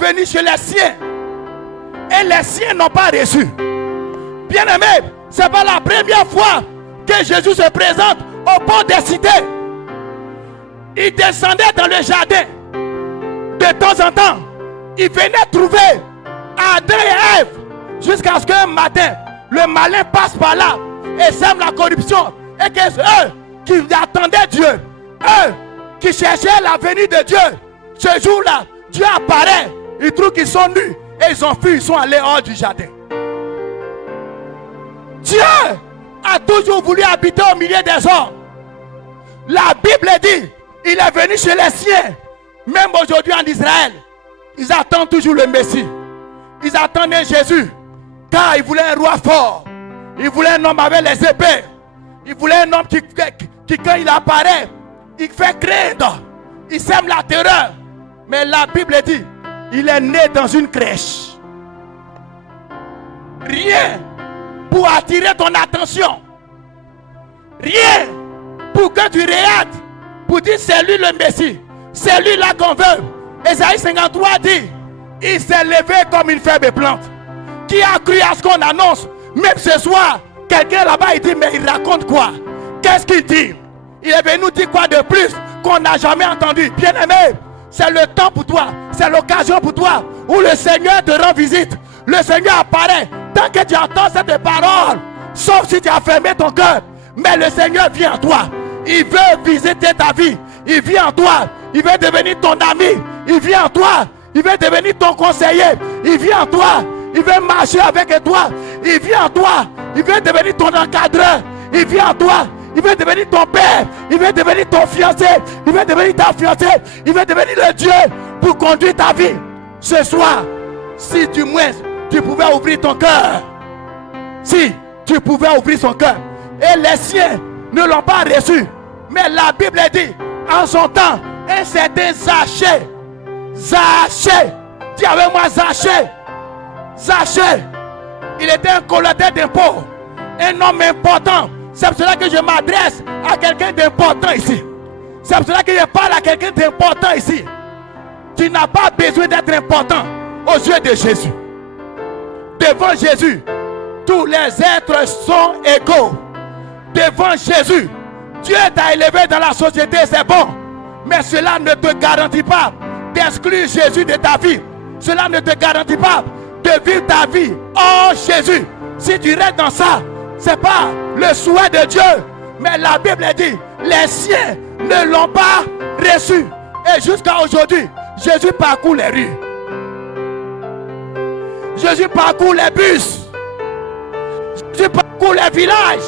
venu chez les siens. Et les siens n'ont pas reçu. Bien-aimés, ce n'est pas la première fois que Jésus se présente au port des cités. Il descendait dans le jardin. De temps en temps, il venait trouver Adam et Ève. Jusqu'à ce qu'un matin, le malin passe par là et sème la corruption. Et que eux qui attendaient Dieu, eux qui cherchaient la venue de Dieu, ce jour-là, Dieu apparaît. Ils trouvent qu'ils sont nus et ils ont fui, ils sont allés hors du jardin. Dieu a toujours voulu habiter au milieu des hommes. La Bible dit, il est venu chez les siens. Même aujourd'hui en Israël, ils attendent toujours le Messie. Ils attendaient Jésus. Car ils voulaient un roi fort. Ils voulaient un homme avec les épées. Ils voulaient un homme qui quand il apparaît, il fait craindre. Il sème la terreur. Mais la Bible dit, il est né dans une crèche. Rien pour attirer ton attention. Rien pour que tu regardes. Pour dire c'est lui le Messie. C'est lui là qu'on veut. Ésaïe 53 dit, il s'est levé comme une faible plante. Qui a cru à ce qu'on annonce? Même ce soir, quelqu'un là-bas il dit, mais il raconte quoi? Qu'est-ce qu'il dit? Il est venu nous dire quoi de plus qu'on n'a jamais entendu? Bien-aimé, c'est le temps pour toi. C'est l'occasion pour toi où le Seigneur te rend visite. Le Seigneur apparaît. Tant que tu entends cette parole, sauf si tu as fermé ton cœur, mais le Seigneur vient en toi. Il veut visiter ta vie. Il vient en toi. Il veut devenir ton ami. Il vient en toi. Il veut devenir ton conseiller. Il vient en toi. Il veut marcher avec toi. Il vient en toi. Il veut devenir ton encadreur. Il vient en toi. Il veut devenir ton père. Il veut devenir ton fiancé. Il veut devenir ta fiancée. Il veut devenir le Dieu pour conduire ta vie. Ce soir, si du moins tu pouvais ouvrir ton cœur. Si tu pouvais ouvrir son cœur. Et les siens ne l'ont pas reçu. Mais la Bible dit, en son temps, un certain Zachée. Zachée. Dis avec moi Zachée. Zachée. Il était un collecteur d'impôts. Un homme important. C'est pour cela que je m'adresse à quelqu'un d'important ici. C'est pour cela que je parle à quelqu'un d'important ici. Tu n'as pas besoin d'être important aux yeux de Jésus. Devant Jésus, tous les êtres sont égaux. Devant Jésus, Dieu t'a élevé dans la société, c'est bon. Mais cela ne te garantit pas d'exclure Jésus de ta vie. Cela ne te garantit pas de vivre ta vie hors Jésus. Si tu restes dans ça, ce n'est pas le souhait de Dieu. Mais la Bible dit, les siens ne l'ont pas reçu. Et jusqu'à aujourd'hui, Jésus parcourt les rues. Jésus parcourt les bus. Jésus parcourt les villages.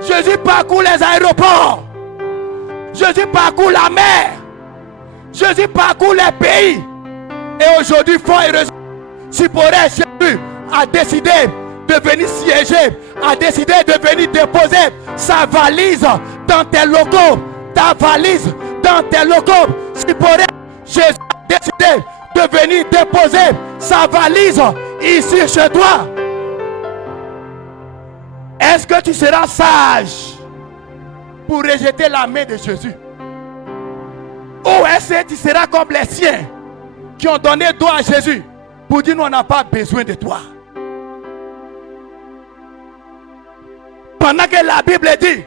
Jésus parcourt les aéroports. Jésus parcourt la mer. Jésus parcourt les pays. Et aujourd'hui, fort heureusement, Sipporah, Jésus a décidé de venir siéger, a décidé de venir déposer sa valise dans tes locaux. Ta valise dans tes locaux. Sipporah, Jésus a décidé de venir déposer sa valise ici chez toi. Est-ce que tu seras sage pour rejeter la main de Jésus? Ou est-ce que tu seras comme les siens qui ont donné dos à Jésus pour dire nous on n'a pas besoin de toi? Pendant que la Bible dit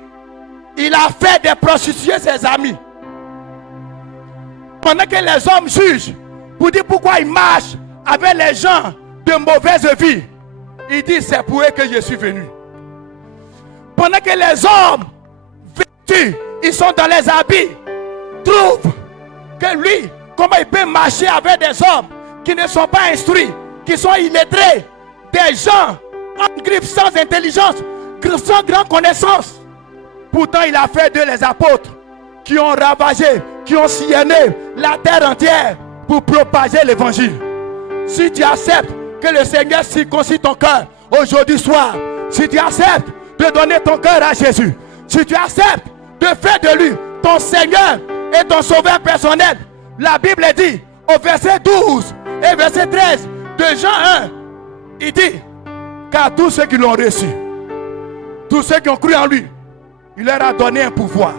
il a fait des prostituées ses amis. Pendant que les hommes jugent pour dire pourquoi ils marchent avec les gens de mauvaise vie, il dit c'est pour eux que je suis venu. Pendant que les hommes vêtus, ils sont dans les habits, trouvent que lui, comment il peut marcher avec des hommes qui ne sont pas instruits, qui sont illettrés, des gens en griffe sans intelligence, sans grande connaissance. Pourtant il a fait d'eux les apôtres qui ont ravagé, qui ont sillonné la terre entière pour propager l'évangile. Si tu acceptes que le Seigneur circoncise ton cœur aujourd'hui soir, si tu acceptes de donner ton cœur à Jésus, si tu acceptes de faire de lui ton Seigneur et ton sauveur personnel, la Bible dit au verset 12 et verset 13 de Jean 1, il dit car tous ceux qui l'ont reçu, tous ceux qui ont cru en lui, il leur a donné un pouvoir.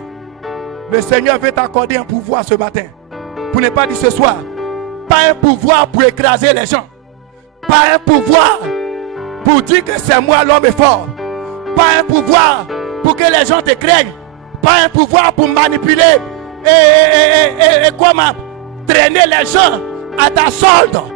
Le Seigneur veut t'accorder un pouvoir ce matin. Pour ne pas dire ce soir, Pas un pouvoir pour écraser les gens. Pas un pouvoir pour dire que c'est moi l'homme est fort. Pas un pouvoir pour que les gens te craignent. Pas un pouvoir pour manipuler et comment traîner les gens à ta solde.